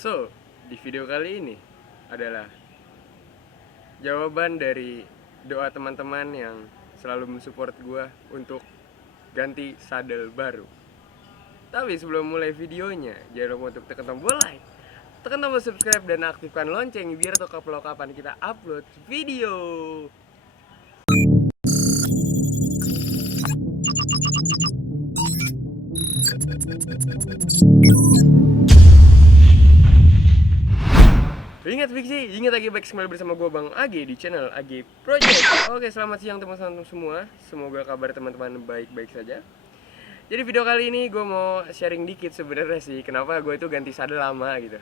So, di video kali ini adalah jawaban dari doa teman-teman yang selalu mensupport gue untuk ganti saddle baru. Tapi sebelum mulai videonya, jangan lupa untuk tekan tombol like, tekan tombol subscribe, dan aktifkan lonceng biar tahu kapan kita upload video. Ingat Fiksi, ingat lagi baik kembali bersama gue Bang Agi di channel Agi Project. Oke, selamat siang teman-teman semua. Semoga kabar teman-teman baik-baik saja. Jadi video kali ini gue mau sharing dikit sebenarnya sih, kenapa gue itu ganti saddle lama gitu.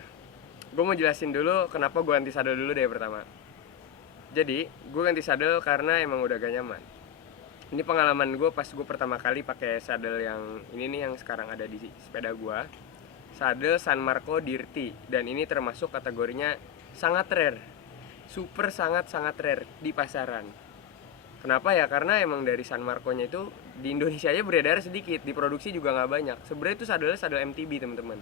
Gue mau jelasin dulu kenapa gue ganti saddle dulu deh pertama. Jadi, gue ganti saddle karena emang udah gak nyaman. Ini pengalaman gue pas gue pertama kali pakai saddle yang ini nih, yang sekarang ada di sepeda gue. Saddle San Marco Dirty, dan ini termasuk kategorinya sangat rare, super sangat rare di pasaran. Kenapa ya? Karena emang dari San Marco-nya itu di Indonesia aja beredar sedikit, diproduksi juga nggak banyak. Sebenarnya itu saddle MTB teman-teman,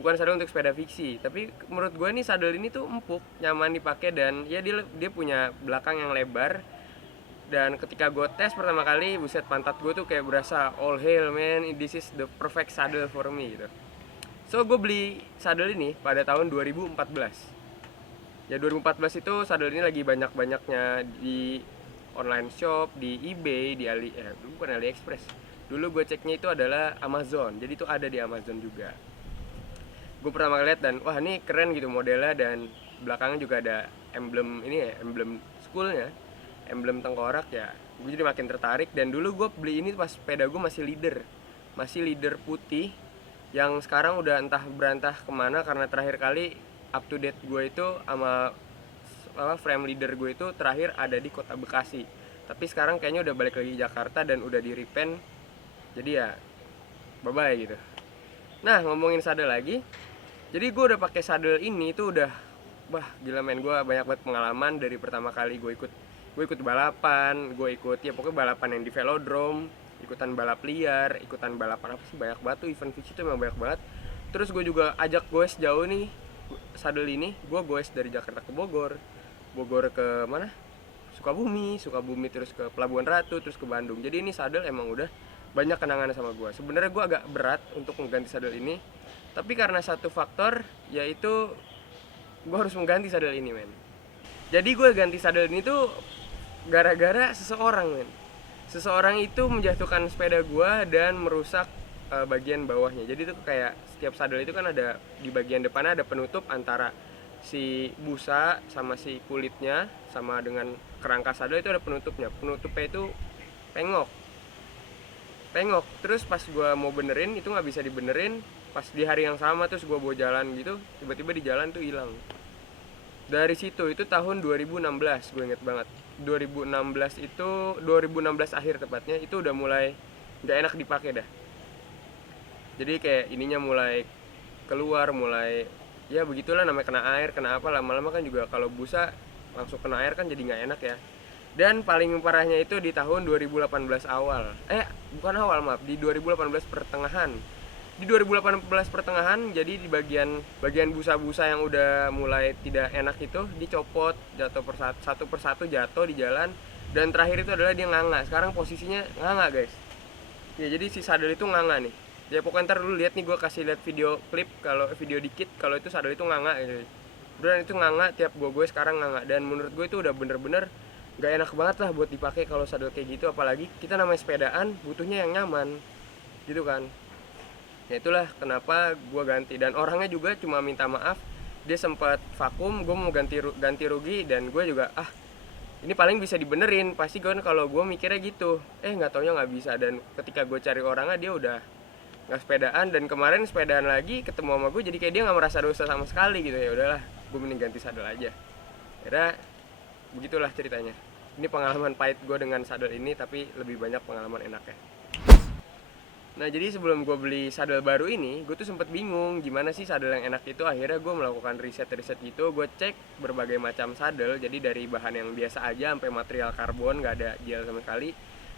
bukan saddle untuk sepeda fiksi. Tapi menurut gue nih saddle ini tuh empuk, nyaman dipakai, dan ya dia punya belakang yang lebar. Dan ketika gue tes pertama kali, buset, pantat gue tuh kayak berasa all hail man, this is the perfect saddle for me gitu. So gue beli saddle ini pada tahun 2014. Ya 2014 itu saddle ini lagi banyak-banyaknya di online shop, di eBay, di bukan AliExpress. Dulu gue ceknya itu adalah Amazon, jadi itu ada di Amazon juga. Gue pertama lihat dan wah ini keren gitu modelnya, dan belakangnya juga ada emblem ini ya, emblem schoolnya, emblem tengkorak ya. Gue jadi makin tertarik, dan dulu gue beli ini pas sepeda gue masih leader putih, yang sekarang udah entah berantah kemana karena terakhir kali up to date gue itu sama frame leader gue itu terakhir ada di kota Bekasi. Tapi sekarang kayaknya udah balik lagi Jakarta dan udah di repaint. Jadi ya bye bye gitu. Nah, ngomongin saddle lagi. Jadi gue udah pakai saddle ini tuh udah gila men, gue banyak banget pengalaman dari pertama kali gue ikut balapan, gue ikut ya pokoknya balapan yang di velodrome, ikutan balap liar, ikutan balapan apa sih, banyak banget tuh event fiksi itu memang banyak banget. Terus gue juga ajak goes jauh nih saddle ini, gue goes dari Jakarta ke Bogor ke mana? Sukabumi terus ke Pelabuhan Ratu, terus ke Bandung. Jadi ini saddle emang udah banyak kenangan sama gue. Sebenarnya gue agak berat untuk mengganti saddle ini, tapi karena satu faktor yaitu gue harus mengganti saddle ini men. Jadi gue ganti saddle ini tuh gara-gara seseorang men. Seseorang itu menjatuhkan sepeda gue dan merusak bagian bawahnya. Jadi tuh kayak setiap saddle itu kan ada di bagian depannya ada penutup antara si busa sama si kulitnya, sama dengan kerangka saddle itu ada penutupnya. Penutupnya itu pengok. Terus pas gue mau benerin itu nggak bisa dibenerin. Pas di hari yang sama terus gue bawa jalan gitu, tiba-tiba di jalan tuh hilang. Dari situ itu tahun 2016, gue inget banget. 2016 akhir tepatnya, itu udah mulai nggak enak dipakai dah. Jadi kayak ininya mulai keluar, mulai ya begitulah, namanya kena air, kena apa, lama-lama kan juga kalau busa langsung kena air kan jadi nggak enak ya. Dan paling parahnya itu di tahun 2018 awal. Bukan awal, maaf, di 2018 pertengahan. Di 2018 pertengahan, jadi di bagian busa-busa yang udah mulai tidak enak itu dicopot, jatuh satu persatu jatuh di jalan, dan terakhir itu adalah dia nganga. Sekarang posisinya nganga guys. Ya jadi si saddle itu nganga nih. Ya pokoknya ntar dulu lihat nih, gue kasih lihat video klip, kalau video dikit kalau itu saddle itu nganga gitu. Beneran itu nganga, tiap gue sekarang nganga, dan menurut gue itu udah bener-bener gak enak banget lah buat dipakai kalau saddle kayak gitu. Apalagi kita namanya sepedaan butuhnya yang nyaman gitu kan. Ya itulah kenapa gue ganti, dan orangnya juga cuma minta maaf, dia sempat vakum, gue mau ganti rugi, dan gue juga ini paling bisa dibenerin pasti kan, kalau gue mikirnya gitu. Nggak taunya nggak bisa, dan ketika gue cari orangnya dia udah nggak sepedaan, dan kemarin sepedaan lagi ketemu sama gue, jadi kayak dia nggak merasa dosa sama sekali gitu. Ya udahlah, gue mending ganti saddle aja. Kira begitulah ceritanya. Ini pengalaman pahit gue dengan saddle ini, tapi lebih banyak pengalaman enaknya. Nah jadi sebelum gue beli saddle baru ini, gue tuh sempet bingung gimana sih saddle yang enak itu. Akhirnya gue melakukan riset gitu, gue cek berbagai macam saddle. Jadi dari bahan yang biasa aja sampai material karbon, gak ada gel sama sekali.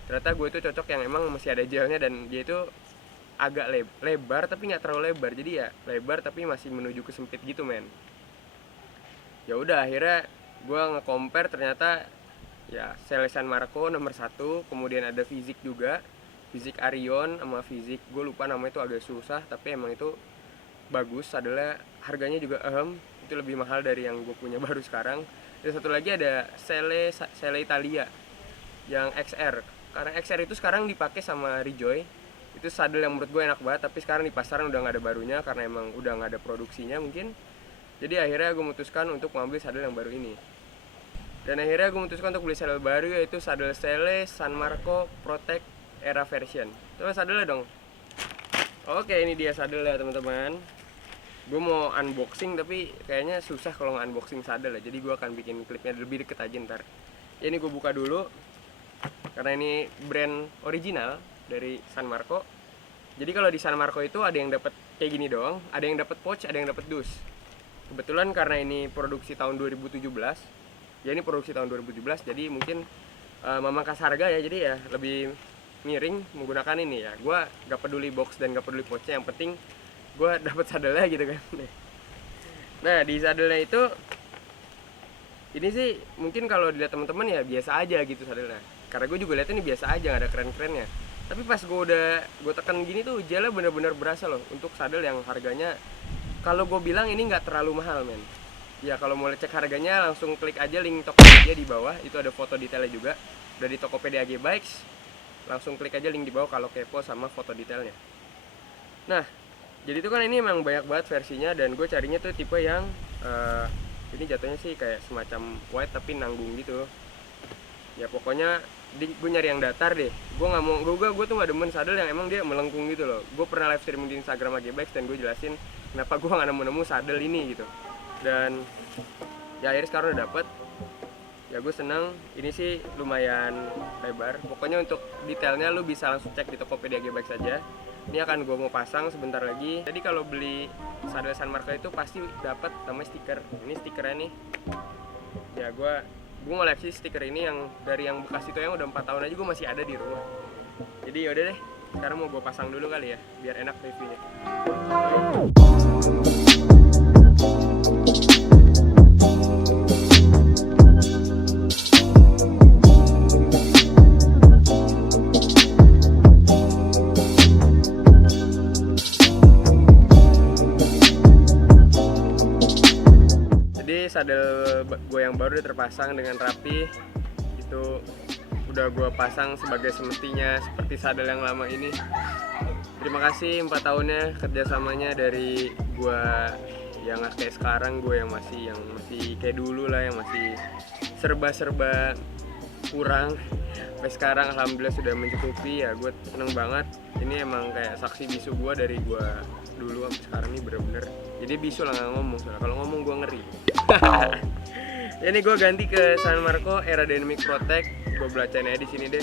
Ternyata gue itu cocok yang emang masih ada gelnya, dan dia itu agak lebar tapi nggak terlalu lebar, jadi ya lebar tapi masih menuju ke sempit gitu men. Ya udah akhirnya gue nge-compare, ternyata ya Sele San Marco nomor 1, kemudian ada Fizik juga, Fizik Arion sama Fizik gue lupa namanya, itu agak susah tapi emang itu bagus sadelnya, harganya juga itu lebih mahal dari yang gue punya baru sekarang. Dan satu lagi ada Sele Italia yang XR, karena XR itu sekarang dipakai sama Rejoy. Itu sadel yang menurut gue enak banget, tapi sekarang di pasaran udah nggak ada barunya karena emang udah nggak ada produksinya mungkin. Jadi akhirnya gue memutuskan untuk mengambil sadel yang baru ini. Dan akhirnya gue memutuskan untuk beli sadel baru, yaitu sadel Sele San Marco Protect Era Version. Coba sadelnya dong. Oke, ini dia sadelnya teman-teman. Gue mau unboxing tapi kayaknya susah kalau nge-unboxing sadel ya. Jadi gue akan bikin klipnya lebih deket aja ntar. Ya, ini gue buka dulu karena ini brand original dari San Marco. Jadi kalau di San Marco itu ada yang dapat kayak gini doang, ada yang dapat pouch, ada yang dapat dus. Kebetulan karena ini produksi tahun 2017, ya ini produksi tahun 2017, jadi mungkin memangkas harga ya, jadi ya lebih miring menggunakan ini ya. Gue gak peduli box dan gak peduli pouchnya, yang penting gue dapet sadelnya gitu kan. Nah, di sadelnya itu ini sih mungkin kalau dilihat teman-teman ya biasa aja gitu sadelnya, karena gue juga lihatnya ini biasa aja, gak ada keren-kerennya. Tapi pas gue tekan gini tuh jelnya bener-bener berasa loh untuk sadel yang harganya, kalau gue bilang ini nggak terlalu mahal men. Ya kalau mau cek harganya langsung klik aja link Tokopedia di bawah, itu ada foto detailnya juga, udah di Tokopedia AG Bikes. Langsung klik aja link di bawah kalau kepo sama foto detailnya. Nah, jadi itu kan ini emang banyak banget versinya, dan gue carinya tuh tipe yang ini jatuhnya sih kayak semacam white tapi nanggung gitu. Ya pokoknya gue nyari yang datar deh. Gue nggak mau, gue tuh nggak demen sadel yang emang dia melengkung gitu loh. Gue pernah live streaming di Instagram AG Bikes dan gue jelasin kenapa gue nggak nemu sadel ini gitu. Dan ya akhirnya sekarang udah dapet. Ya gue seneng, ini sih lumayan lebar. Pokoknya untuk detailnya lu bisa langsung cek di Tokopedia AG Bikes saja. Ini akan gue mau pasang sebentar lagi. Jadi kalau beli sadel San Marco itu pasti dapat namanya stiker. Ini stikernya nih. Ya gue ngoleksi stiker ini yang dari yang bekas itu, yang udah 4 tahun aja gue masih ada di rumah. Jadi yaudah deh, sekarang mau gue pasang dulu kali ya, biar enak reviewnya. Sadel gue yang baru udah terpasang dengan rapi. Itu udah gue pasang sebagai semestinya seperti sadel yang lama ini. Terima kasih 4 tahunnya kerjasamanya, dari gue yang gak kayak sekarang, gue yang masih kayak dulu lah, yang masih serba-serba kurang, sampai sekarang alhamdulillah sudah mencukupi. Ya gue seneng banget. Ini emang kayak saksi bisu gue dari gue dulu sampai sekarang nih, bener-bener. Jadi bisu lah nggak ngomong, soalnya kalau ngomong gue ngeri. Ini gue ganti ke San Marco Aerodynamic Protect. Gue belacain aja di sini deh.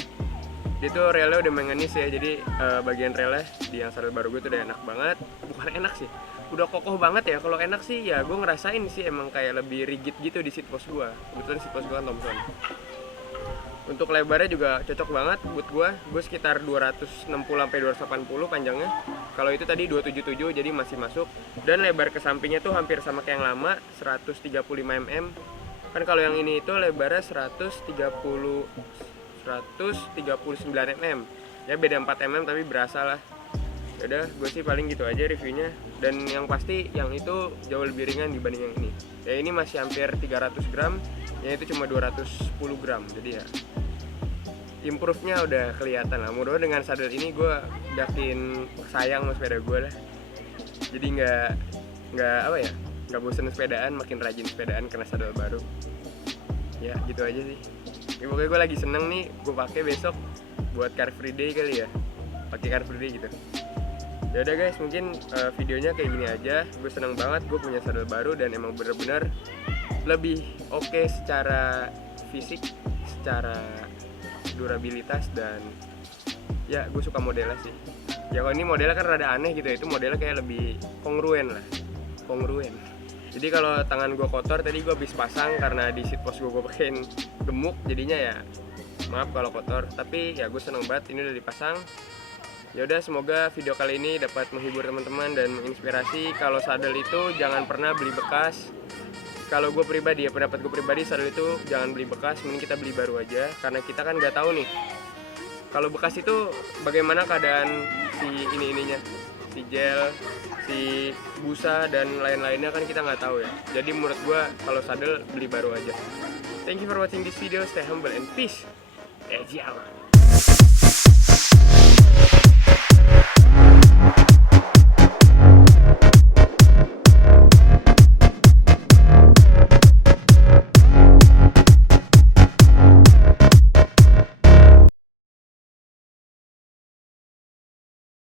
Dia tuh relnya udah mengenis ya, jadi bagian relnya di yang sadel baru gue tuh udah enak banget. Bukan enak sih, udah kokoh banget ya. Kalau enak sih ya gue ngerasain sih emang kayak lebih rigid gitu di seat post gue. Kebetulan seat post gue kan Thomson. Untuk lebarnya juga cocok banget buat gue sekitar 260-280 panjangnya. Kalau itu tadi 277, jadi masih masuk. Dan lebar ke sampingnya tuh hampir sama kayak yang lama, 135 mm. Kan kalau yang ini itu lebarnya 139 mm. Ya beda 4 mm tapi berasa lah. Yaudah, gue sih paling gitu aja reviewnya. Dan yang pasti yang itu jauh lebih ringan dibanding yang ini. Ya ini masih hampir 300 gram, yang itu cuma 210 gram. Jadi ya improve-nya udah kelihatan lah. Mudah-mudahan dengan sadel ini gue yakin sayang sama sepeda gue lah. Jadi nggak bosen sepedaan, makin rajin sepedaan karena sadel baru. Ya gitu aja sih. Ya, pokoknya gue lagi seneng nih, gue pakai besok buat Car Free Day kali ya. Pakai Car Free Day gitu. Ya udah guys, mungkin videonya kayak gini aja. Gue seneng banget gue punya sadel baru dan emang bener-bener lebih oke secara fisik, secara durabilitas, dan ya gue suka modelnya sih. Ya kalau ini modelnya kan rada aneh gitu ya, itu modelnya kayak lebih kongruen. Jadi kalau tangan gue kotor, tadi gue habis pasang karena di seat post gue pakein gemuk, jadinya ya maaf kalau kotor. Tapi ya gue seneng banget ini udah dipasang. Ya udah, semoga video kali ini dapat menghibur teman-teman dan menginspirasi. Kalau sadel itu jangan pernah beli bekas. Kalau gue pribadi ya, pendapat gue pribadi, sadel itu jangan beli bekas, mending kita beli baru aja. Karena kita kan nggak tahu nih, kalau bekas itu bagaimana keadaan si ininya, si gel, si busa dan lain-lainnya kan kita nggak tahu ya. Jadi menurut gue kalau sadel beli baru aja. Thank you for watching this video. Stay humble and peace. Ciao.